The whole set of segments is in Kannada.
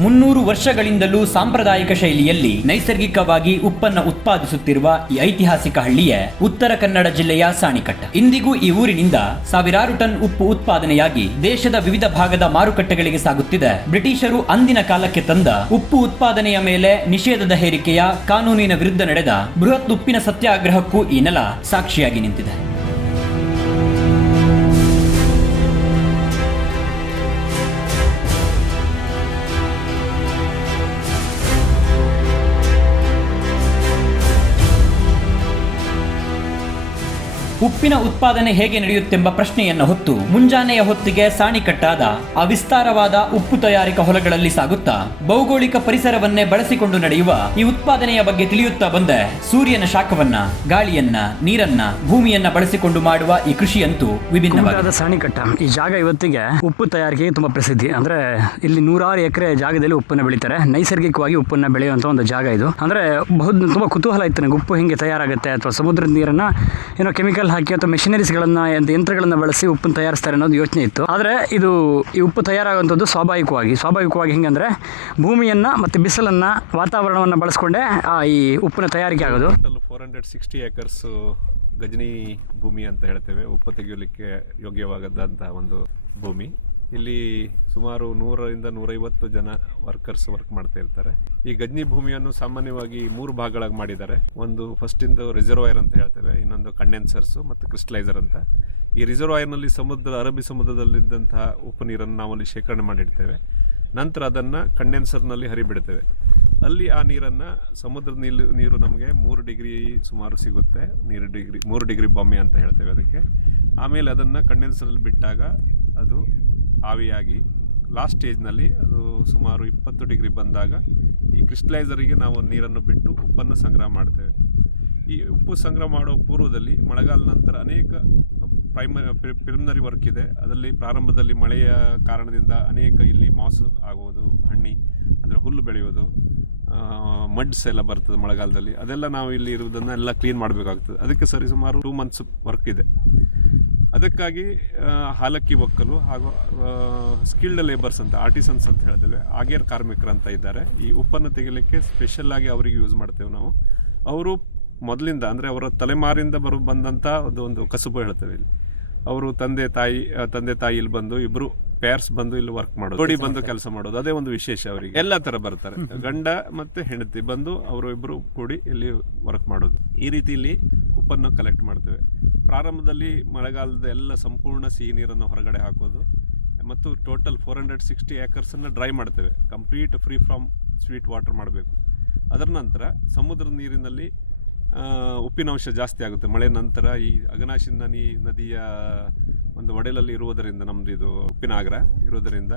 300 ವರ್ಷಗಳಿಂದಲೂ ಸಾಂಪ್ರದಾಯಿಕ ಶೈಲಿಯಲ್ಲಿ ನೈಸರ್ಗಿಕವಾಗಿ ಉಪ್ಪನ್ನು ಉತ್ಪಾದಿಸುತ್ತಿರುವ ಈ ಐತಿಹಾಸಿಕ ಹಳ್ಳಿಯೇ ಉತ್ತರ ಕನ್ನಡ ಜಿಲ್ಲೆಯ ಸಾಣಿಕಟ್ಟ. ಇಂದಿಗೂ ಈ ಊರಿನಿಂದ ಸಾವಿರಾರು ಟನ್ ಉಪ್ಪು ಉತ್ಪಾದನೆಯಾಗಿ ದೇಶದ ವಿವಿಧ ಭಾಗದ ಮಾರುಕಟ್ಟೆಗಳಿಗೆ ಸಾಗುತ್ತಿದೆ. ಬ್ರಿಟಿಷರು ಅಂದಿನ ಕಾಲಕ್ಕೆ ತಂದ ಉಪ್ಪು ಉತ್ಪಾದನೆಯ ಮೇಲೆ ನಿಷೇಧದ ಹೇರಿಕೆಯ ಕಾನೂನಿನ ವಿರುದ್ಧ ನಡೆದ ಬೃಹತ್ ಉಪ್ಪಿನ ಸತ್ಯಾಗ್ರಹಕ್ಕೂ ಈ ನೆಲ ಸಾಕ್ಷಿಯಾಗಿ ನಿಂತಿದೆ. ಉಪ್ಪಿನ ಉತ್ಪಾದನೆ ಹೇಗೆ ನಡೆಯುತ್ತೆಂಬ ಪ್ರಶ್ನೆಯನ್ನು ಹೊತ್ತು ಮುಂಜಾನೆಯ ಹೊತ್ತಿಗೆ ಸಾಣಿಕಟ್ಟಾದ ಆ ವಿಸ್ತಾರವಾದ ಉಪ್ಪು ತಯಾರಿಕಾ ಹೊಲಗಳಲ್ಲಿ ಸಾಗುತ್ತಾ ಭೌಗೋಳಿಕ ಪರಿಸರವನ್ನೇ ಬಳಸಿಕೊಂಡು ನಡೆಯುವ ಈ ಉತ್ಪಾದನೆಯ ಬಗ್ಗೆ ತಿಳಿಯುತ್ತಾ ಬಂದೆ ಸೂರ್ಯನ ಶಾಖವನ್ನ, ಗಾಳಿಯನ್ನ, ನೀರನ್ನ, ಭೂಮಿಯನ್ನ ಬಳಸಿಕೊಂಡು ಮಾಡುವ ಈ ಕೃಷಿಯಂತೂ ವಿಭಿನ್ನವಾದ ಸಾಣಿಕಟ್ಟ ಈ ಜಾಗ ಇವತ್ತಿಗೆ ಉಪ್ಪು ತಯಾರಿಕೆಗೆ ತುಂಬಾ ಪ್ರಸಿದ್ಧಿ. ಅಂದ್ರೆ ಇಲ್ಲಿ 100 ಎಕರೆ ಜಾಗದಲ್ಲಿ ಉಪ್ಪನ್ನ ಬೆಳೀತಾರೆ. ನೈಸರ್ಗಿಕವಾಗಿ ಉಪ್ಪನ್ನ ಬೆಳೆಯುವಂತ ಒಂದು ಜಾಗ ಇದು. ಅಂದ್ರೆ ತುಂಬಾ ಕುತೂಹಲ ಇತ್ತು ನನಗೆ, ಉಪ್ಪು ಹಿಂಗೆ ತಯಾರಾಗುತ್ತೆ ಅಥವಾ ಸಮುದ್ರದ ನೀರನ್ನ ಏನೋ ಕೆಮಿಕಲ್ ಹಾಕಿ ಅಥವಾ ಮೆಷಿನರೀಸ್ಗಳನ್ನ ಯಂತ್ರಗಳನ್ನ ಬಳಸಿ ಉಪ್ಪನ್ನು ತಯಾರಿಸ್ತಾರೆ ಅನ್ನೋದು ಯೋಚನೆ ಇತ್ತು. ಆದರೆ ಇದು ಈ ಉಪ್ಪು ತಯಾರಾಗುವಂಥದ್ದು ಸ್ವಾಭಾವಿಕವಾಗಿ ಹಿಂಗಂದ್ರೆ ಭೂಮಿಯನ್ನ ಮತ್ತೆ ಬಿಸಿಲನ್ನ, ವಾತಾವರಣವನ್ನು ಬಳಸ್ಕೊಂಡೇ ಈ ಉಪ್ಪಿನ ತಯಾರಿಕೆ ಆಗೋದು. 460 ಏಕರ್ಸ್ ಗಜನಿ ಭೂಮಿ ಅಂತ ಹೇಳ್ತೇವೆ, ಉಪ್ಪು ತೆಗೆಯಲಿಕ್ಕೆ ಯೋಗ್ಯವಾಗದಂತಹ ಒಂದು ಭೂಮಿ. ಇಲ್ಲಿ ಸುಮಾರು 100ರಿಂದ 150 ಜನ ವರ್ಕರ್ಸ್ ವರ್ಕ್ ಮಾಡ್ತಾ ಇರ್ತಾರೆ. ಈ ಗಜನಿ ಭೂಮಿಯನ್ನು ಸಾಮಾನ್ಯವಾಗಿ 3 ಭಾಗಗಳಾಗಿ ಮಾಡಿದ್ದಾರೆ. ಒಂದು ಫಸ್ಟ್ ಇಂದ ರಿಸರ್ವಾಯರ್ ಅಂತ ಹೇಳ್ತೇವೆ, ಇನ್ನೊಂದು ಕಂಡೆನ್ಸರ್ಸ್ ಮತ್ತು ಕ್ರಿಸ್ಟಲೈಸರ್ ಅಂತ. ಈ ರಿಸರ್ವಾಯರ್ನಲ್ಲಿ ಅರಬ್ಬಿ ಸಮುದ್ರದಲ್ಲಿದ್ದಂತಹ ಉಪ್ಪು ನೀರನ್ನು ನಾವು ಅಲ್ಲಿ ಶೇಖರಣೆ ಮಾಡಿಡ್ತೇವೆ. ನಂತರ ಅದನ್ನು ಕಂಡೆನ್ಸರ್ನಲ್ಲಿ ಹರಿಬಿಡ್ತೇವೆ. ಅಲ್ಲಿ ಆ ನೀರನ್ನು ಸಮುದ್ರದ ನೀರು ನಮಗೆ 3 ಡಿಗ್ರಿ ಸುಮಾರು ಸಿಗುತ್ತೆ. 3 ಡಿಗ್ರಿ ಬಾಂಬೆ ಅಂತ ಹೇಳ್ತೇವೆ ಅದಕ್ಕೆ. ಆಮೇಲೆ ಅದನ್ನು ಕಂಡೆನ್ಸರಲ್ಲಿ ಬಿಟ್ಟಾಗ ಅದು ಆವಿಯಾಗಿ ಲಾಸ್ಟ್ ಸ್ಟೇಜ್ನಲ್ಲಿ ಅದು ಸುಮಾರು 20 ಡಿಗ್ರಿ ಬಂದಾಗ ಈ ಕ್ರಿಸ್ಟಲೈಸರಿಗೆ ನಾವು ನೀರನ್ನು ಬಿಟ್ಟು ಉಪ್ಪನ್ನು ಸಂಗ್ರಹ ಮಾಡ್ತೇವೆ. ಈ ಉಪ್ಪು ಸಂಗ್ರಹ ಮಾಡೋ ಪೂರ್ವದಲ್ಲಿ ಮಳೆಗಾಲ ನಂತರ ಅನೇಕ ಪ್ರಿಲಿಮಿನರಿ ವರ್ಕ್ ಇದೆ. ಅದರಲ್ಲಿ ಪ್ರಾರಂಭದಲ್ಲಿ ಮಳೆಯ ಕಾರಣದಿಂದ ಅನೇಕ ಇಲ್ಲಿ ಮಾಸು ಆಗುವುದು, ಹಣ್ಣಿ ಅಂದರೆ ಹುಲ್ಲು ಬೆಳೆಯೋದು, ಮಡ್ಸ್ ಎಲ್ಲ ಬರ್ತದೆ ಮಳೆಗಾಲದಲ್ಲಿ. ಅದೆಲ್ಲ ನಾವು ಇಲ್ಲಿ ಇರುವುದನ್ನೆಲ್ಲ ಕ್ಲೀನ್ ಮಾಡಬೇಕಾಗ್ತದೆ. ಅದಕ್ಕೆ ಸರಿಸುಮಾರು 2 ಮಂತ್ಸ್ ವರ್ಕ್ ಇದೆ. ಅದಕ್ಕಾಗಿ ಹಾಲಕ್ಕಿ ಒಕ್ಕಲು ಹಾಗೂ ಸ್ಕಿಲ್ಡ್ ಲೇಬರ್ಸ್ ಅಂತ, ಆರ್ಟಿಸನ್ಸ್ ಅಂತ ಹೇಳ್ತೇವೆ, ಆಗೇರ್ ಕಾರ್ಮಿಕರು ಅಂತ ಇದ್ದಾರೆ. ಈ ಉಪ್ಪನ್ನು ತೆಗಿಲಿಕ್ಕೆ ಸ್ಪೆಷಲ್ಲಾಗಿ ಅವರಿಗೆ ಯೂಸ್ ಮಾಡ್ತೇವೆ ನಾವು. ಅವರು ಮೊದಲಿಂದ ಅಂದರೆ ಅವರ ತಲೆಮಾರಿಂದ ಬಂದಂಥ ಒಂದು ಕಸುಬು ಹೇಳ್ತೇವೆ ಇಲ್ಲಿ. ಅವರು ತಂದೆ ತಾಯಿ ಇಲ್ಲಿ ಬಂದು ಇಬ್ಬರು ಪೇರ್ಸ್ ಬಂದು ಇಲ್ಲಿ ವರ್ಕ್ ಮಾಡೋದು, ಜೋಡಿ ಬಂದು ಕೆಲಸ ಮಾಡೋದು, ಅದೇ ಒಂದು ವಿಶೇಷ ಅವರಿಗೆ. ಎಲ್ಲ ಥರ ಬರ್ತಾರೆ, ಗಂಡ ಮತ್ತು ಹೆಂಡತಿ ಬಂದು ಅವರು ಇಬ್ಬರು ಕೂಡಿ ಇಲ್ಲಿ ವರ್ಕ್ ಮಾಡೋದು. ಈ ರೀತಿ ಇಲ್ಲಿ ಉಪ್ಪನ್ನು ಕಲೆಕ್ಟ್ ಮಾಡ್ತೇವೆ. ಪ್ರಾರಂಭದಲ್ಲಿ ಮಳೆಗಾಲದ ಎಲ್ಲ ಸಂಪೂರ್ಣ ಸಿಹಿ ನೀರನ್ನು ಹೊರಗಡೆ ಹಾಕೋದು ಮತ್ತು ಟೋಟಲ್ 460 ಏಕರ್ಸನ್ನು ಡ್ರೈ ಮಾಡ್ತೇವೆ. Complete free from sweet water ಮಾಡಬೇಕು. ಅದರ ನಂತರ ಸಮುದ್ರದ ನೀರಿನಲ್ಲಿ ಉಪ್ಪಿನಾಂಶ ಜಾಸ್ತಿ ಆಗುತ್ತೆ. ಮಳೆ ನಂತರ ಈ ಅಘನಾಶಿನಿ ನದಿಯ ಒಂದು ಒಡೆಲಲ್ಲಿ ಇರುವುದರಿಂದ, ನಮ್ಮದು ಇದು ಉಪ್ಪಿನಾಗರ ಇರೋದರಿಂದ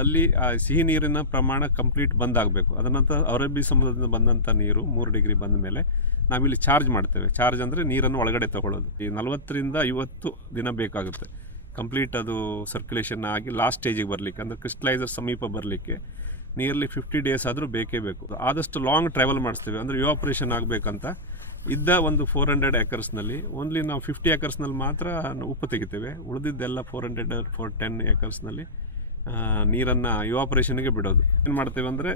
ಅಲ್ಲಿ ಆ ಸಿಹಿ ನೀರಿನ ಪ್ರಮಾಣ ಕಂಪ್ಲೀಟ್ ಬಂದಾಗಬೇಕು. ಅದರ ನಂತರ ಅರಬ್ಬಿ ಸಮುದ್ರದಿಂದ ಬಂದಂಥ ನೀರು 3 ಡಿಗ್ರಿ ಬಂದ ಮೇಲೆ ನಾವಿಲ್ಲಿ ಚಾರ್ಜ್ ಮಾಡ್ತೇವೆ. ಚಾರ್ಜ್ ಅಂದರೆ ನೀರನ್ನು ಒಳಗಡೆ ತಗೊಳ್ಳೋದು. ಈ 40ರಿಂದ 50 ದಿನ ಬೇಕಾಗುತ್ತೆ ಕಂಪ್ಲೀಟ್ ಅದು ಸರ್ಕ್ಯುಲೇಷನ್ ಆಗಿ ಲಾಸ್ಟ್ ಸ್ಟೇಜಿಗೆ ಬರಲಿಕ್ಕೆ, ಅಂದರೆ ಕ್ರಿಸ್ಟಲೈಸರ್ ಸಮೀಪ ಬರಲಿಕ್ಕೆ ನಿಯರ್ಲಿ 50 ಡೇಸ್ ಆದರೂ ಬೇಕೇ ಬೇಕು. ಆದಷ್ಟು ಲಾಂಗ್ ಟ್ರಾವೆಲ್ ಮಾಡಿಸ್ತೇವೆ. ಅಂದರೆ ಇವಾಪರೇಷನ್ ಆಗಬೇಕಂತ ಇದ್ದ ಒಂದು 400 ಏಕರ್ಸ್ನಲ್ಲಿ ಓನ್ಲಿ ನಾವು 50 ಏಕರ್ಸ್ನಲ್ಲಿ ಮಾತ್ರ ಉಪ್ಪು ತೆಗಿತೇವೆ. ಉಳಿದಿದ್ದೆಲ್ಲ 410 ಏಕರ್ಸ್ನಲ್ಲಿ ನೀರನ್ನು ಇವಾಪರೇಷನ್ಗೆ ಬಿಡೋದು. ಏನು ಮಾಡ್ತೇವೆ ಅಂದರೆ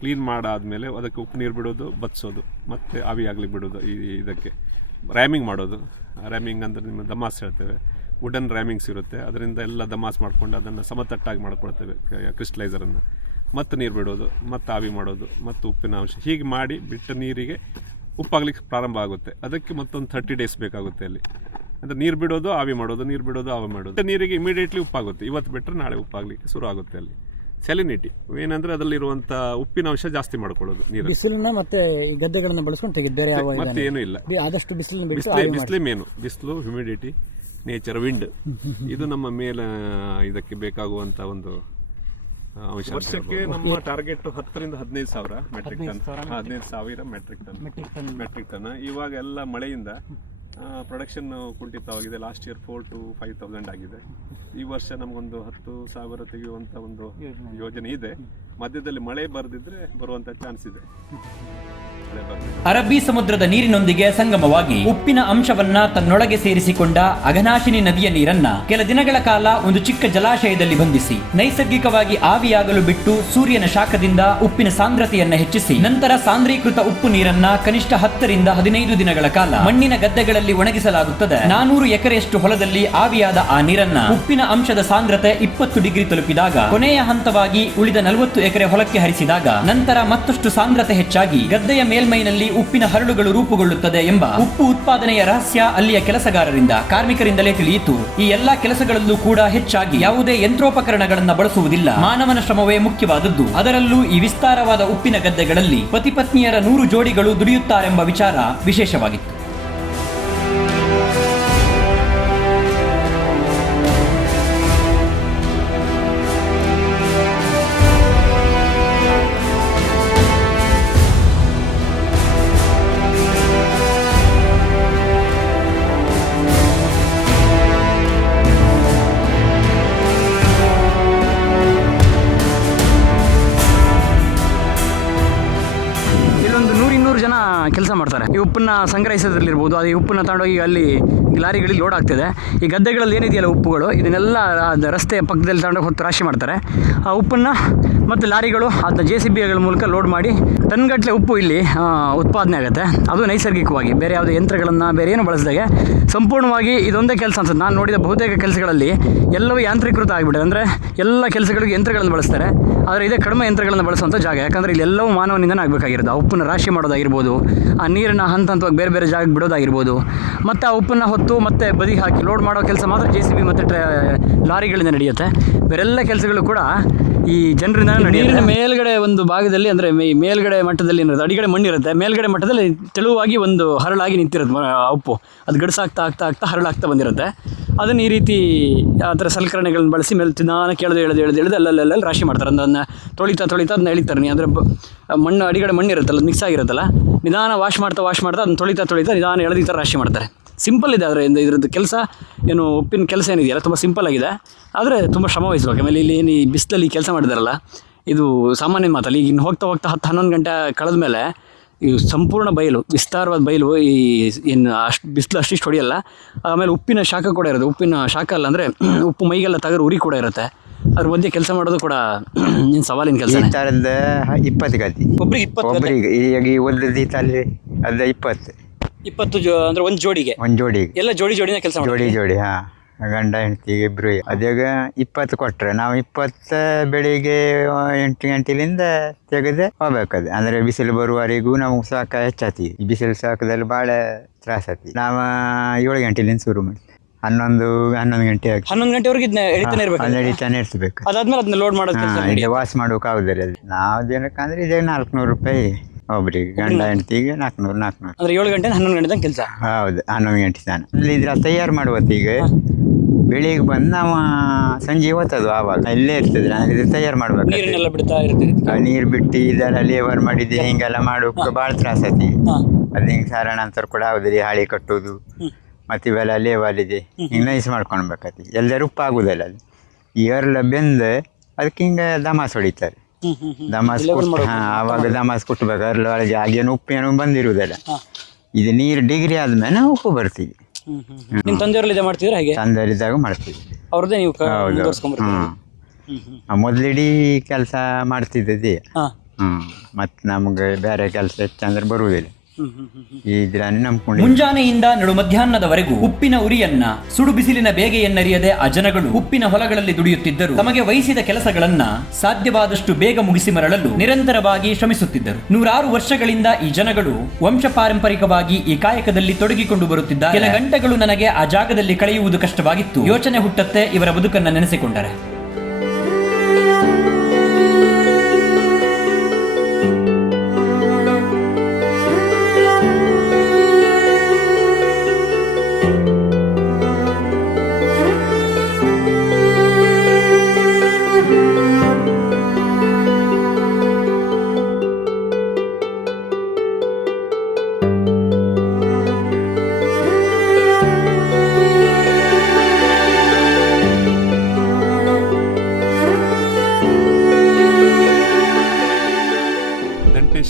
ಕ್ಲೀನ್ ಮಾಡಾದಮೇಲೆ ಅದಕ್ಕೆ ಉಪ್ಪು ನೀರು ಬಿಡೋದು, ಬತ್ಸೋದು, ಮತ್ತು ಆವಿ ಆಗ್ಲಿಕ್ಕೆ ಬಿಡೋದು. ಇದಕ್ಕೆ ರ್ಯಾಮಿಂಗ್ ಮಾಡೋದು. ರ್ಯಾಮಿಂಗ್ ಅಂದರೆ ನಿಮ್ಮ ದಮಾಸ್ ಹೇಳ್ತೇವೆ, ವುಡನ್ ರ್ಯಾಮಿಂಗ್ಸ್ ಇರುತ್ತೆ, ಅದರಿಂದ ಎಲ್ಲ ದಮಾಸ್ ಮಾಡಿಕೊಂಡು ಅದನ್ನು ಸಮತಟ್ಟಾಗಿ ಮಾಡ್ಕೊಳ್ತೇವೆ ಕ್ರಿಸ್ಟಲೈಸರನ್ನು. ಮತ್ತು ನೀರು ಬಿಡೋದು, ಮತ್ತು ಆವಿ ಮಾಡೋದು, ಮತ್ತು ಉಪ್ಪಿನ ಅಂಶ ಹೀಗೆ ಮಾಡಿ ಬಿಟ್ಟ ನೀರಿಗೆ ಉಪ್ಪಾಗ್ಲಿಕ್ಕೆ ಪ್ರಾರಂಭ ಆಗುತ್ತೆ. ಅದಕ್ಕೆ ಮತ್ತೊಂದು 30 ಡೇಸ್ ಬೇಕಾಗುತ್ತೆ ಅಲ್ಲಿ. ಅಂದರೆ ನೀರು ಬಿಡೋದು, ಆವಿ ಮಾಡೋದು, ನೀರು ಬಿಡೋದು, ಆವಿ ಮಾಡೋದು. ನೀರಿಗೆ ಇಮಿಡಿಯೇಟ್ಲಿ ಉಪ್ಪಾಗುತ್ತೆ. ಇವತ್ತು ಬಿಟ್ಟರೆ ನಾಳೆ ಉಪ್ಪಾಗಲಿಕ್ಕೆ ಶುರು ಆಗುತ್ತೆ ಅಲ್ಲಿ. ಸೆಲಿನಿಟಿ ಏನಂದರೆ ಅದರಲ್ಲಿರುವಂಥ ಉಪ್ಪಿನಾಂಶ ಜಾಸ್ತಿ ಮಾಡ್ಕೊಳ್ಳೋದು. ನೀರು ಬಿಸಿಲನ್ನ ಮತ್ತೆ ಈ ಗದ್ದೆಗಳನ್ನು ಬಳಸ್ಕೊಂಡು ತೆಗೆದು ಬೇರೆ ಮತ್ತೆ ಏನೂ ಇಲ್ಲ. ಆದಷ್ಟು ಬಿಸಿಲೇ ಮೇನು. ಬಿಸಿಲು, ಹ್ಯುಮಿಡಿಟಿ, ನೇಚರ್, ವಿಂಡ್, ಇದು ನಮ್ಮ ಮೇಲೆ ಇದಕ್ಕೆ ಬೇಕಾಗುವಂಥ ಒಂದು ಅಂಶ. ವರ್ಷಕ್ಕೆ ನಮ್ಮ ಟಾರ್ಗೆಟ್ 10ರಿಂದ 15 ಸಾವಿರ ಮೆಟ್ರಿಕ್ ಟನ್. 15,000 metric ton. ಇವಾಗ ಎಲ್ಲ ಮಳೆಯಿಂದ ಪ್ರೊಡಕ್ಷನ್ ಕುಂಠಿತವಾಗಿದೆ. ಲಾಸ್ಟ್ ಇಯರ್ 4,000 to 5,000 ಆಗಿದೆ. ಈ ವರ್ಷ ನಮಗೊಂದು 10,000 ತೆಗೆಯುವಂಥ ಒಂದು ಯೋಜನೆ ಇದೆ. ಮಧ್ಯದಲ್ಲಿ ಮಳೆ ಬರದಿದ್ರೆ ಬರುವಂಥ ಚಾನ್ಸ್ ಇದೆ. ಮಳೆ ಬರ್ತದೆ. ಅರಬ್ಬಿ ಸಮುದ್ರದ ನೀರಿನೊಂದಿಗೆ ಸಂಗಮವಾಗಿ ಉಪ್ಪಿನ ಅಂಶವನ್ನ ತನ್ನೊಳಗೆ ಸೇರಿಸಿಕೊಂಡ ಅಘನಾಶಿನಿ ನದಿಯ ನೀರನ್ನ ಕೆಲ ದಿನಗಳ ಕಾಲ ಒಂದು ಚಿಕ್ಕ ಜಲಾಶಯದಲ್ಲಿ ಬಂಧಿಸಿ ನೈಸರ್ಗಿಕವಾಗಿ ಆವಿಯಾಗಲು ಬಿಟ್ಟು ಸೂರ್ಯನ ಶಾಖದಿಂದ ಉಪ್ಪಿನ ಸಾಂದ್ರತೆಯನ್ನ ಹೆಚ್ಚಿಸಿ ನಂತರ ಸಾಂದ್ರೀಕೃತ ಉಪ್ಪು ನೀರನ್ನ ಕನಿಷ್ಠ 10 ರಿಂದ 15 ದಿನಗಳ ಕಾಲ ಮಣ್ಣಿನ ಗದ್ದೆಗಳಲ್ಲಿ ಒಣಗಿಸಲಾಗುತ್ತದೆ. 400 ಎಕರೆಯಷ್ಟು ಹೊಲದಲ್ಲಿ ಆವಿಯಾದ ಆ ನೀರನ್ನ ಉಪ್ಪಿನ ಅಂಶದ ಸಾಂದ್ರತೆ 20 ಡಿಗ್ರಿ ತಲುಪಿದಾಗ ಕೊನೆಯ ಹಂತವಾಗಿ ಉಳಿದ 40 ಎಕರೆ ಹೊಲಕ್ಕೆ ಹರಿಸಿದಾಗ ನಂತರ ಮತ್ತಷ್ಟು ಸಾಂದ್ರತೆ ಹೆಚ್ಚಾಗಿ ಗದ್ದೆಯ ಮೇಲ್ಮೈನಲ್ಲಿ ಉಪ್ಪಿನ ಹರಳುಗಳು ರೂಪುಗೊಳ್ಳುತ್ತದೆ ಎಂಬ ಉಪ್ಪು ಉತ್ಪಾದನೆಯ ರಹಸ್ಯ ಅಲ್ಲಿಯ ಕೆಲಸಗಾರರಿಂದ ಕಾರ್ಮಿಕರಿಂದಲೇ ತಿಳಿಯಿತು. ಈ ಎಲ್ಲಾ ಕೆಲಸಗಳಲ್ಲೂ ಕೂಡ ಹೆಚ್ಚಾಗಿ ಯಾವುದೇ ಯಂತ್ರೋಪಕರಣಗಳನ್ನ ಬಳಸುವುದಿಲ್ಲ, ಮಾನವನ ಶ್ರಮವೇ ಮುಖ್ಯವಾದದ್ದು. ಅದರಲ್ಲೂ ಈ ವಿಸ್ತಾರವಾದ ಉಪ್ಪಿನ ಗದ್ದೆಗಳಲ್ಲಿ ಪತಿ ಪತ್ನಿಯರ 100 ಜೋಡಿಗಳು ದುಡಿಯುತ್ತಾರೆಂಬ ವಿಚಾರ ವಿಶೇಷವಾಗಿತ್ತು. ಜನ ಕೆಲಸ ಮಾಡ್ತಾರೆ. ಈ ಉಪ್ಪನ್ನ ಸಂಗ್ರಹಿಸೋದ್ರಲ್ಲಿರ್ಬೋದು, ಅದು ಈ ಉಪ್ಪನ್ನ ತಗೊಂಡೋಗಿ ಅಲ್ಲಿ ಲಾರಿಗಳಿಗೆ ಲೋಡ್ ಆಗ್ತದೆ. ಈ ಗದ್ದೆಗಳಲ್ಲಿ ಏನಿದೆಯಲ್ಲ ಉಪ್ಪುಗಳು, ಇದನ್ನೆಲ್ಲ ರಸ್ತೆ ಪಕ್ಕದಲ್ಲಿ ತಗೊಂಡೋಗಿ ಹೊತ್ತು ರಾಶಿ ಮಾಡ್ತಾರೆ. ಆ ಉಪ್ಪನ್ನು ಮತ್ತು ಲಾರಿಗಳು ಅದನ್ನ JCBಗಳ ಮೂಲಕ ಲೋಡ್ ಮಾಡಿ ಟನ್ಗಟ್ಟಲೆ ಉಪ್ಪು ಇಲ್ಲಿ ಉತ್ಪಾದನೆ ಆಗುತ್ತೆ. ಅದು ನೈಸರ್ಗಿಕವಾಗಿ ಬೇರೆ ಯಾವುದೇ ಯಂತ್ರಗಳನ್ನು ಬೇರೆ ಏನು ಬಳಸಿದಾಗೆ ಸಂಪೂರ್ಣವಾಗಿ ಇದೊಂದೇ ಕೆಲಸ ಅನ್ಸುತ್ತೆ. ನಾನು ನೋಡಿದ ಬಹುತೇಕ ಕೆಲಸಗಳಲ್ಲಿ ಎಲ್ಲವೂ ಯಾಂತ್ರೀಕೃತ ಆಗಿಬಿಟ್ಟಿದೆ. ಅಂದರೆ ಎಲ್ಲ ಕೆಲಸಗಳಿಗೆ ಯಂತ್ರಗಳನ್ನು ಬಳಸ್ತಾರೆ. ಆದರೆ ಇದೇ ಕಡಿಮೆ ಯಂತ್ರಗಳನ್ನು ಬಳಸುವಂಥ ಜಾಗ. ಯಾಕಂದರೆ ಇಲ್ಲೆಲ್ಲವೂ ಮಾನವನಿಂದನೇ ಆಗಬೇಕಾಗಿರೋದು. ಆ ಉಪ್ಪನ್ನು ರಾಶಿ ಮಾಡೋದಾಗಿರ್ಬೋದು, ಆ ನೀರನ್ನು ಹಂತ ಹಂತವಾಗಿ ಬೇರೆ ಬೇರೆ ಜಾಗಕ್ಕೆ ಬಿಡೋದಾಗಿರ್ಬೋದು, ಮತ್ತು ಆ ಉಪ್ಪನ್ನು ಹೊತ್ತು ಮತ್ತೆ ಬದಿ ಹಾಕಿ ಲೋಡ್ ಮಾಡೋ ಕೆಲಸ ಮಾತ್ರ JCB ಮತ್ತು ಲಾರಿಗಳಿಂದ ನಡೆಯುತ್ತೆ. ಬೇರೆಲ್ಲ ಕೆಲಸಗಳು ಕೂಡ ಈ ಜನರಿಂದ ನೀರಿನ ಮೇಲ್ಗಡೆ ಒಂದು ಭಾಗದಲ್ಲಿ, ಅಂದರೆ ಮೇಲ್ಗಡೆ ಮಟ್ಟದಲ್ಲಿ ಏನಿರುತ್ತೆ, ಅಡಿಗಡೆ ಮಣ್ಣಿರುತ್ತೆ, ಮೇಲ್ಗಡೆ ಮಟ್ಟದಲ್ಲಿ ತೆಳುವಾಗಿ ಒಂದು ಹರಳಾಗಿ ನಿಂತಿರುತ್ತೆ ಉಪ್ಪು. ಅದು ಗಡಿಸಾಗ್ತಾ ಆಗ್ತಾ ಆಗ್ತಾ ಹರಳಾಗ್ತಾ ಬಂದಿರುತ್ತೆ. ಅದನ್ನು ಈ ರೀತಿ ಆ ಥರ ಸಲಕರಣೆಗಳನ್ನ ಬಳಸಿ ಮೇಲೆ ನಿಧಾನ ಎಳೆದು ಅಲ್ಲಲ್ಲಿ ರಾಶಿ ಮಾಡ್ತಾರೆ. ಅದನ್ನು ತೊಳಿತಾ ಅದನ್ನ ಎಳಿತಾರೆ. ಅಂದರೆ ಮಣ್ಣು ಅಡಿಗಡೆ ಮಣ್ಣು ಇರುತ್ತಲ್ಲ, ಮಿಕ್ಸ್ ಆಗಿರುತ್ತಲ್ಲ, ನಿಧಾನ ವಾಶ್ ಮಾಡ್ತಾ ಅದನ್ನು ತೊಳಿತಾ ನಿಧಾನ ಎಳೆದು ಈ ಥರ ರಾಶಿ ಮಾಡ್ತಾರೆ. ಸಿಂಪಲ್ ಇದೆ. ಆದರೆ ಇದ್ರದ್ದು ಕೆಲಸ ಏನು, ಉಪ್ಪಿನ ಕೆಲಸ ಏನಿದೆಯಲ್ಲ ತುಂಬ ಸಿಂಪಲ್ ಆಗಿದೆ. ಆದರೆ ತುಂಬ ಶ್ರಮ ವಹಿಸ್ಬೇಕು. ಆಮೇಲೆ ಇಲ್ಲಿ ಏನು ಈ ಬಿಸಿಲಲ್ಲಿ ಕೆಲಸ ಮಾಡಿದಾರಲ್ಲ, ಇದು ಸಾಮಾನ್ಯ ಮಾತಲ್ಲ. ಈಗ ಹೋಗ್ತಾ 10-11 ಗಂಟೆ ಕಳೆದ ಮೇಲೆ ಈ ಸಂಪೂರ್ಣ ಬಯಲು, ವಿಸ್ತಾರವಾದ ಬಯಲು, ಈ ಏನು ಅಷ್ಟು ಬಿಸಿಲು ಅಷ್ಟಿಷ್ಟು ಹೊಡೆಯಲ್ಲ. ಆಮೇಲೆ ಉಪ್ಪಿನ ಶಾಖ ಕೂಡ ಇರುತ್ತೆ. ಉಪ್ಪಿನ ಶಾಖ ಅಲ್ಲ, ಅಂದರೆ ಉಪ್ಪು ಮೈಗೆಲ್ಲ ತಗರು ಉರಿ ಕೂಡ ಇರುತ್ತೆ. ಅದ್ರ ಮಧ್ಯೆ ಕೆಲಸ ಮಾಡೋದು ಕೂಡ ಸವಾಲಿನ ಕೆಲಸ. ಈ ಥರದ 20 ಗತಿ ಒಬ್ಬರಿಗೆ ಈಗ ಈ ಒಂದು ದೀತಲ್ಲಿ ಅದ 20 ಅಂದರೆ ಒಂದು ಜೋಡಿಗೆ ಎಲ್ಲ ಜೋಡಿನ ಕೆಲಸ ಜೋಡಿ ಹಾಂ, ಗಂಡ ಹೆಂಡತಿಗೆ ಇಬ್ಬರು. ಅದಾಗ 20 ಕೊಟ್ಟರೆ ನಾವು 20 ಬೆಳಿಗ್ಗೆ 8 ಗಂಟೆಲಿಂದ ತೆಗೆದು ಹೋಗ್ಬೇಕದು. ಅಂದರೆ ಬಿಸಿಲು ಬರುವವರೆಗೂ ನಾವು ಸಾಕ ಹೆಚ್ಚಾತಿ. ಈ ಬಿಸಿಲು ಸಾಕದಲ್ಲಿ ಭಾಳ ತ್ರಾಸ ಆತಿ. ನಾವು 7 ಗಂಟೆಲಿಂದ ಶುರು ಮಾಡ್ತೀವಿ. 11 ಗಂಟೆ ಆಗಿ 11 ಗಂಟೆವರೆಗೆ ನಡೀತಾನೆ ಇರ್ಬೇಕು. ಅದಾದ್ಮೇಲೆ ಅದನ್ನ ಲೋಡ್ ಮಾಡೋದು ವಾಶ್ ಮಾಡೋಕ್ಕಾಗೋದಿಲ್ಲ. ಅದು ನಾವು ದಿನಕ್ಕೆ ಅಂದರೆ ಇದೇ 400 ರೂಪಾಯಿ ಒಬ್ರಿಗೆ, ಗಂಡ ಹೆಂಡತಿಗೆ 400. ಅಂದ್ರೆ 7 ಗಂಟೆ 11 ಗಂಟೆ ಕೆಲಸ. ಹೌದು, 11 ಗಂಟೆ ತಾನೆ. ಅಲ್ಲಿ ಇದ್ರ ತಯಾರು ಮಾಡುವತ್ತೀಗ ಬೆಳಿಗ್ಗೆ ಬಂದು ನಾವು ಸಂಜೆ ಓದ್ತದು. ಆವಾಗ ಇಲ್ಲೇ ಇರ್ತದೆ. ಇದು ತಯಾರು ಮಾಡ್ಬೇಕು. ನೀರನ್ನೆಲ್ಲ ಬಿಡ್ತಾ ಇರ್ತೀವಿ. ನೀರು ಬಿಟ್ಟು ಇದೆಲ್ಲ ಲೇಬರ್ ಮಾಡಿದ್ದೆ ಹಿಂಗೆಲ್ಲ ಮಾಡೋಕೆ ಭಾಳ ತ್ರಾಸ ಐತಿ. ಅದು ಹಿಂಗೆ ಸಾರಣ ಅಂತಾರೆ ಕೂಡ ಹೌದ್ರಿ, ಹಾಳಿ ಕಟ್ಟೋದು ಮತ್ತು ಇವೆಲ್ಲ ಲೇವಲ್ಲಿದೆ ಹಿಂಗೆ ನೈಸ್ ಮಾಡ್ಕೊಳ್ಬೇಕತಿ. ಎಲ್ಲರೂ ಉಪ್ಪು ಆಗೋದಿಲ್ಲ. ಅದು ಏರ್ಲ ಬೆಂದು ಅದಕ್ಕೆ ಹಿಂಗೆ ದಮಾಸ್ ಹೊಡಿತಾರೆ. ದಮಾಸ್ ಕೊಟ್ಟು ಆವಾಗ ದಮಾಸ್ ಕೊಟ್ಟಬೇಕು. ಅರ್ಲ ಒಳಗೆ ಆಗೇನು ಉಪ್ಪೇನು ಬಂದಿರುವುದಿಲ್ಲ. ಇದು ನೀರು ಡಿಗ್ರಿ ಆದ್ಮೇಲೆ ಉಪ್ಪು ಬರ್ತೀವಿ. ನಿಮ್ಮ ತಂದೆಯವರಲ್ಲಿ ಮಾಡ್ತಿದ್ರೆ ಹಾಗೆ? ತಂದೆಯವರಿದ್ದಾಗ ಮಾಡ್ತೀವಿ. ಅವ್ರದ್ದೇ ನೀವು? ಮೊದಲಿಡೀ ಕೆಲಸ ಮಾಡ್ತಿದ್ದೆ. ಮತ್ತು ನಮ್ಗೆ ಬೇರೆ ಕೆಲಸ ಹೆಚ್ಚಂದ್ರೆ ಬರುವುದಿಲ್ಲ. ಮುಂಜಾನೆಯಿಂದ ನಡು ಮಧ್ಯಾಹ್ನದವರೆಗೂ ಉಪ್ಪಿನ ಉರಿಯನ್ನ, ಸುಡು ಬಿಸಿಲಿನ ಬೇಗೆಯನ್ನರಿಯದೆ ಆ ಜನಗಳು ಉಪ್ಪಿನ ಹೊಲಗಳಲ್ಲಿ ದುಡಿಯುತ್ತಿದ್ದರು. ತಮಗೆ ವಹಿಸಿದ ಕೆಲಸಗಳನ್ನ ಸಾಧ್ಯವಾದಷ್ಟು ಬೇಗ ಮುಗಿಸಿ ಮರಳಲು ನಿರಂತರವಾಗಿ ಶ್ರಮಿಸುತ್ತಿದ್ದರು. 100 ವರ್ಷಗಳಿಂದ ಈ ಜನಗಳು ವಂಶ ಪಾರಂಪರಿಕವಾಗಿ ಈ ಕಾಯಕದಲ್ಲಿ ತೊಡಗಿಕೊಂಡು ಬರುತ್ತಿದ್ದಾರೆ. ಕೆಲ ಗಂಟೆಗಳು ನನಗೆ ಆ ಜಾಗದಲ್ಲಿ ಕಳೆಯುವುದು ಕಷ್ಟವಾಗಿತ್ತು. ಯೋಚನೆ ಹುಟ್ಟತ್ತೆ ಇವರ ಬದುಕನ್ನ ನೆನೆಸಿಕೊಂಡರೆ.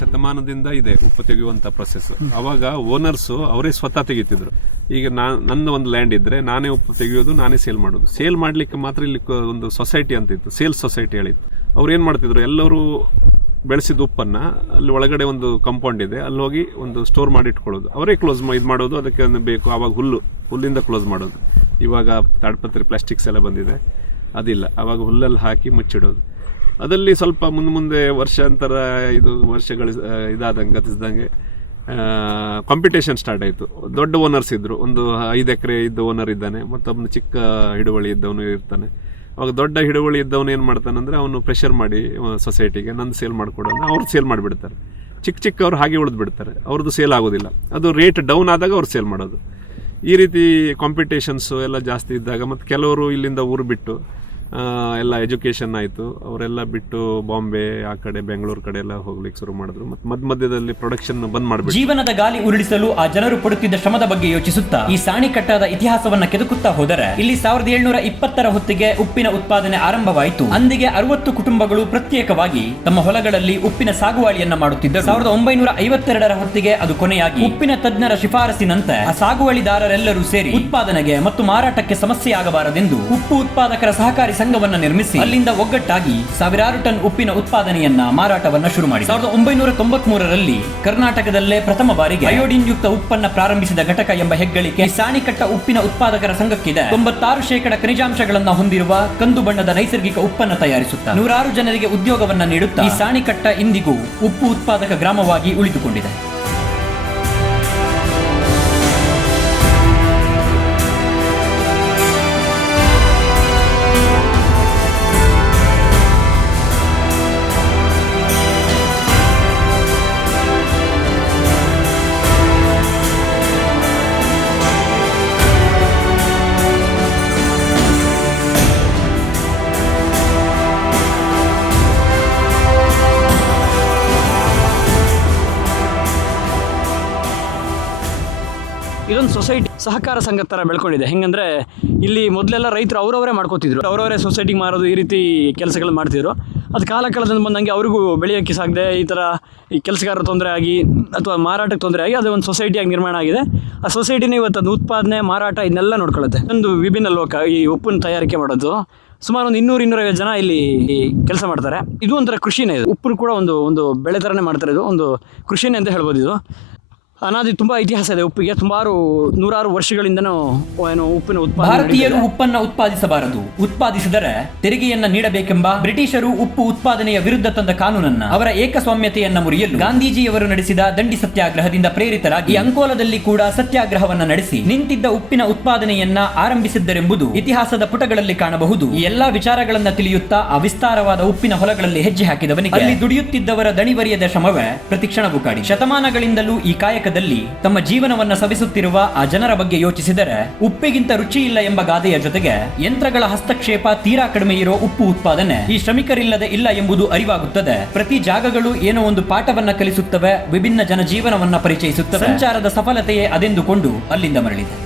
ಶತಮಾನದಿಂದ ಇದೆ ಉಪ್ಪು ತೆಗೆಯುವಂಥ ಪ್ರೊಸೆಸ್. ಅವಾಗ ಓನರ್ಸು ಅವರೇ ಸ್ವತಃ ತೆಗಿತಿದ್ರು. ಈಗ ನನ್ನ ಒಂದು ಲ್ಯಾಂಡ್ ಇದ್ದರೆ ನಾನೇ ಉಪ್ಪು ತೆಗೆಯೋದು, ನಾನೇ ಸೇಲ್ ಮಾಡೋದು. ಸೇಲ್ ಮಾಡಲಿಕ್ಕೆ ಮಾತ್ರ ಇಲ್ಲಿ ಒಂದು ಸೊಸೈಟಿ ಅಂತ ಇತ್ತು, ಸೇಲ್ಸ್ ಸೊಸೈಟಿ ಹೇಳಿತ್ತು. ಅವ್ರು ಏನು ಮಾಡ್ತಿದ್ರು, ಎಲ್ಲರೂ ಬೆಳೆಸಿದ ಉಪ್ಪನ್ನು ಅಲ್ಲಿ ಒಳಗಡೆ ಒಂದು ಕಾಂಪೌಂಡ್ ಇದೆ, ಅಲ್ಲಿ ಹೋಗಿ ಒಂದು ಸ್ಟೋರ್ ಮಾಡಿ ಇಟ್ಕೊಳ್ಳೋದು, ಅವರೇ ಕ್ಲೋಸ್ ಇದು ಮಾಡೋದು. ಅದಕ್ಕೆ ಬೇಕು ಆವಾಗ ಹುಲ್ಲಿಂದ ಕ್ಲೋಸ್ ಮಾಡೋದು. ಇವಾಗ ತಾಡ್ಪತ್ರೆ ಪ್ಲಾಸ್ಟಿಕ್ಸ್ ಎಲ್ಲ ಬಂದಿದೆ, ಅದಿಲ್ಲ. ಆವಾಗ ಹುಲ್ಲಲ್ಲಿ ಹಾಕಿ ಮುಚ್ಚಿಡೋದು. ಅದಲ್ಲಿ ಸ್ವಲ್ಪ ಮುಂದೆ ವರ್ಷಾಂತರ ವರ್ಷಗಳು ಇದಾದಂಗೆ ಗತಿಸಿದಂಗೆ ಕಾಂಪಿಟೇಷನ್ ಸ್ಟಾರ್ಟ್ ಆಯಿತು. ದೊಡ್ಡ ಓನರ್ಸ್ ಇದ್ದರು, ಒಂದು 5 ಎಕರೆ ಇದ್ದ ಓನರ್ ಇದ್ದಾನೆ, ಮತ್ತೊಬ್ಬನು ಚಿಕ್ಕ ಹಿಡುವಳಿ ಇದ್ದವನು ಇರ್ತಾನೆ. ಅವಾಗ ದೊಡ್ಡ ಹಿಡುವಳಿ ಇದ್ದವನು ಏನು ಮಾಡ್ತಾನಂದರೆ ಅವನು ಪ್ರೆಷರ್ ಮಾಡಿ ಸೊಸೈಟಿಗೆ ನಂದು ಸೇಲ್ ಮಾಡಿಕೊಡೋಣ, ಅವ್ರದ್ದು ಸೇಲ್ ಮಾಡಿಬಿಡ್ತಾರೆ. ಚಿಕ್ಕವ್ರು ಹಾಗೆ ಉಳಿದು ಬಿಡ್ತಾರೆ, ಅವ್ರದ್ದು ಸೇಲ್ ಆಗೋದಿಲ್ಲ. ಅದು ರೇಟ್ ಡೌನ್ ಆದಾಗ ಅವ್ರು ಸೇಲ್ ಮಾಡೋದು. ಈ ರೀತಿ ಕಾಂಪಿಟೇಷನ್ಸು ಎಲ್ಲ ಜಾಸ್ತಿ ಇದ್ದಾಗ ಮತ್ತು ಕೆಲವರು ಇಲ್ಲಿಂದ ಊರು ಬಿಟ್ಟು ಎಲ್ಲ ಎಜುಕೇಷನ್ ಆಯಿತು, ಅವರೆಲ್ಲ ಬಿಟ್ಟು ಬಾಂಬೆ ಆ ಕಡೆ ಬೆಂಗಳೂರು ಕಡೆ ಎಲ್ಲ ಹೋಗ್ಲಿಕ್ಕೆ ಶುರು ಮಾಡಿದ್ರು. ಮತ್ತು ಮಧ್ಯದಲ್ಲಿ ಪ್ರೊಡಕ್ಷನ್ ಬಂದ್ ಮಾಡಿಬಿಟ್ಟು ಜೀವನದ ಗಾಲಿ ಉರುಳಿಸಲು ಆ ಜನರು ಪಡುತ್ತಿದ್ದ ಶ್ರಮದ ಬಗ್ಗೆ ಯೋಚಿಸುತ್ತಾ ಈ ಸಾಣಿಕಟ್ಟದ ಇತಿಹಾಸವನ್ನ ಕೆದಕುತ್ತಾ ಹೋದರೆ ಇಲ್ಲಿ 1720 ಹೊತ್ತಿಗೆ ಉಪ್ಪಿನ ಉತ್ಪಾದನೆ ಆರಂಭವಾಯಿತು. ಅಂದಿಗೆ 60 ಕುಟುಂಬಗಳು ಪ್ರತ್ಯೇಕವಾಗಿ ತಮ್ಮ ಹೊಲಗಳಲ್ಲಿ ಉಪ್ಪಿನ ಸಾಗುವಳಿಯನ್ನ ಮಾಡುತ್ತಿದ್ದರು. 1952 ಹೊತ್ತಿಗೆ ಅದು ಕೊನೆಯಾಗಿ ಉಪ್ಪಿನ ತಜ್ಞರ ಶಿಫಾರಸಿನಂತೆ ಆ ಸಾಗುವಳಿದಾರರೆಲ್ಲರೂ ಸೇರಿ ಉತ್ಪಾದನೆಗೆ ಮತ್ತು ಮಾರಾಟಕ್ಕೆ ಸಮಸ್ಯೆಯಾಗಬಾರದೆಂದು ಉಪ್ಪು ಉತ್ಪಾದಕರ ಸಹಕಾರಿ ಸಂಘವನ್ನ ನಿರ್ಮಿಸಿ ಅಲ್ಲಿಂದ ಒಗ್ಗಟ್ಟಾಗಿ 1000 ಟನ್ ಉಪ್ಪಿನ ಉತ್ಪಾದನೆಯನ್ನ ಮಾರಾಟವನ್ನ ಶುರು ಮಾಡಿ 1993ರಲ್ಲಿ ಕರ್ನಾಟಕದಲ್ಲೇ ಪ್ರಥಮ ಬಾರಿಗೆ ಅಯೋಡಿನ್ ಯುಕ್ತ ಉಪ್ಪನ್ನ ಪ್ರಾರಂಭಿಸಿದ ಘಟಕ ಎಂಬ ಹೆಗ್ಗಳಿಕೆ ಸಾಣಿಕಟ್ಟ ಉಪ್ಪಿನ ಉತ್ಪಾದಕರ ಸಂಘಕ್ಕಿದೆ. 96% ಖನಿಜಾಂಶಗಳನ್ನ ಹೊಂದಿರುವ ಕಂದು ಬಣ್ಣದ ನೈಸರ್ಗಿಕ ಉಪ್ಪನ್ನ ತಯಾರಿಸುತ್ತಾ 100 ಜನರಿಗೆ ಉದ್ಯೋಗವನ್ನ ನೀಡುತ್ತಾ ಈ ಸಾಣಿಕಟ್ಟ ಇಂದಿಗೂ ಉಪ್ಪು ಉತ್ಪಾದಕ ಗ್ರಾಮವಾಗಿ ಉಳಿದುಕೊಂಡಿದೆ. ಇದೊಂದು ಸೊಸೈಟಿ ಸಹಕಾರ ಸಂಘ ಥರ ಬೆಳ್ಕೊಂಡಿದೆ. ಹೆಂಗಂದರೆ ಇಲ್ಲಿ ಮೊದಲೆಲ್ಲ ರೈತರು ಅವರವರೇ ಮಾಡ್ಕೋತಿದ್ರು, ಅವರವರೇ ಸೊಸೈಟಿಗೆ ಮಾರೋದು, ಈ ರೀತಿ ಕೆಲಸಗಳು ಮಾಡ್ತಿದ್ರು. ಅದು ಕಾಲದಿಂದ ಬಂದಂಗೆ ಅವ್ರಿಗೂ ಬೆಳೆಯೋಕ್ಕೆ ಸಾಗದೆ ಈ ಥರ ಈ ಕೆಲಸಗಾರರ ತೊಂದರೆ ಆಗಿ ಅಥವಾ ಮಾರಾಟಕ್ಕೆ ತೊಂದರೆ ಆಗಿ ಅದು ಒಂದು ಸೊಸೈಟಿಯಾಗಿ ನಿರ್ಮಾಣ ಆಗಿದೆ. ಆ ಸೊಸೈಟಿನೇ ಇವತ್ತು ಅದು ಉತ್ಪಾದನೆ, ಮಾರಾಟ ಇದನ್ನೆಲ್ಲ ನೋಡ್ಕೊಳ್ಳುತ್ತೆ. ಒಂದು ವಿಭಿನ್ನ ಲೋಕ ಈ ಉಪ್ಪಿನ ತಯಾರಿಕೆ ಮಾಡೋದು. ಸುಮಾರು ಒಂದು 200-250 ಜನ ಇಲ್ಲಿ ಕೆಲಸ ಮಾಡ್ತಾರೆ. ಇದು ಒಂಥರ ಕೃಷಿನೇ. ಇದು ಉಪ್ಪು ಕೂಡ ಒಂದು ಬೆಳೆ ಥರನೇ ಮಾಡ್ತಾರೆ. ಇದು ಒಂದು ಕೃಷಿನೇ ಅಂತ ಹೇಳ್ಬೋದು. ಇದು ಅನಾದಿ ತುಂಬಾ ಇತಿಹಾಸ ಇದೆ ಉಪ್ಪಿಗೆ. ಸುಮಾರು 100 ವರ್ಷಗಳಿಂದನೂ ಉಪ್ಪಿನ ಉತ್ಪಾದನೆ. ಭಾರತೀಯರು ಉಪ್ಪನ್ನ ಉತ್ಪಾದಿಸಬಾರದು, ಉತ್ಪಾದಿಸಿದರೆ ತೆರಿಗೆಯನ್ನ ನೀಡಬೇಕೆಂಬ ಬ್ರಿಟಿಷರು ಉಪ್ಪು ಉತ್ಪಾದನೆಯ ವಿರುದ್ಧ ತಂದ ಕಾನೂನನ್ನ ಅವರ ಏಕಸ್ವಾಮ್ಯತೆಯನ್ನ ಮುರಿಯಲು ಗಾಂಧೀಜಿಯವರು ನಡೆಸಿದ ದಂಡಿ ಸತ್ಯಾಗ್ರಹದಿಂದ ಪ್ರೇರಿತರಾಗಿ ಅಂಕೋಲದಲ್ಲಿ ಕೂಡ ಸತ್ಯಾಗ್ರಹವನ್ನ ನಡೆಸಿ ನಿಂತಿದ್ದ ಉಪ್ಪಿನ ಉತ್ಪಾದನೆಯನ್ನ ಆರಂಭಿಸಿದ್ದರೆಂಬುದು ಇತಿಹಾಸದ ಪುಟಗಳಲ್ಲಿ ಕಾಣಬಹುದು. ಈ ಎಲ್ಲಾ ವಿಚಾರಗಳನ್ನ ತಿಳಿಯುತ್ತಾ ಆ ವಿಸ್ತಾರವಾದ ಉಪ್ಪಿನ ಹೊಲಗಳಲ್ಲಿ ಹೆಜ್ಜೆ ಹಾಕಿದವನಿಗೆ ಅಲ್ಲಿ ದುಡಿಯುತ್ತಿದ್ದವರ ದಣಿವರಿಯದ ಶ್ರಮವೇ ಪ್ರತಿಕ್ಷಣವೂ ಕಾಡಿ. ಶತಮಾನಗಳಿಂದಲೂ ಈ ಕಾಯಕ ತಮ್ಮ ಜೀವನವನ್ನ ಸವಿಸುತ್ತಿರುವ ಆ ಜನರ ಬಗ್ಗೆ ಯೋಚಿಸಿದರೆ ಉಪ್ಪಿಗಿಂತ ರುಚಿ ಇಲ್ಲ ಎಂಬ ಗಾದೆಯ ಜೊತೆಗೆ ಯಂತ್ರಗಳ ಹಸ್ತಕ್ಷೇಪ ತೀರಾ ಕಡಿಮೆ ಇರೋ ಉಪ್ಪು ಉತ್ಪಾದನೆ ಈ ಶ್ರಮಿಕರಿಲ್ಲದೆ ಇಲ್ಲ ಎಂಬುದು ಅರಿವಾಗುತ್ತದೆ. ಪ್ರತಿ ಜಾಗಗಳು ಏನೋ ಒಂದು ಪಾಠವನ್ನ ಕಲಿಸುತ್ತವೆ, ವಿಭಿನ್ನ ಜನಜೀವನವನ್ನ ಪರಿಚಯಿಸುತ್ತವೆ. ಸಂಚಾರದ ಸಫಲತೆಯೇ ಅದೆಂದುಕೊಂಡು ಅಲ್ಲಿಂದ ಮರಳಿದೆ.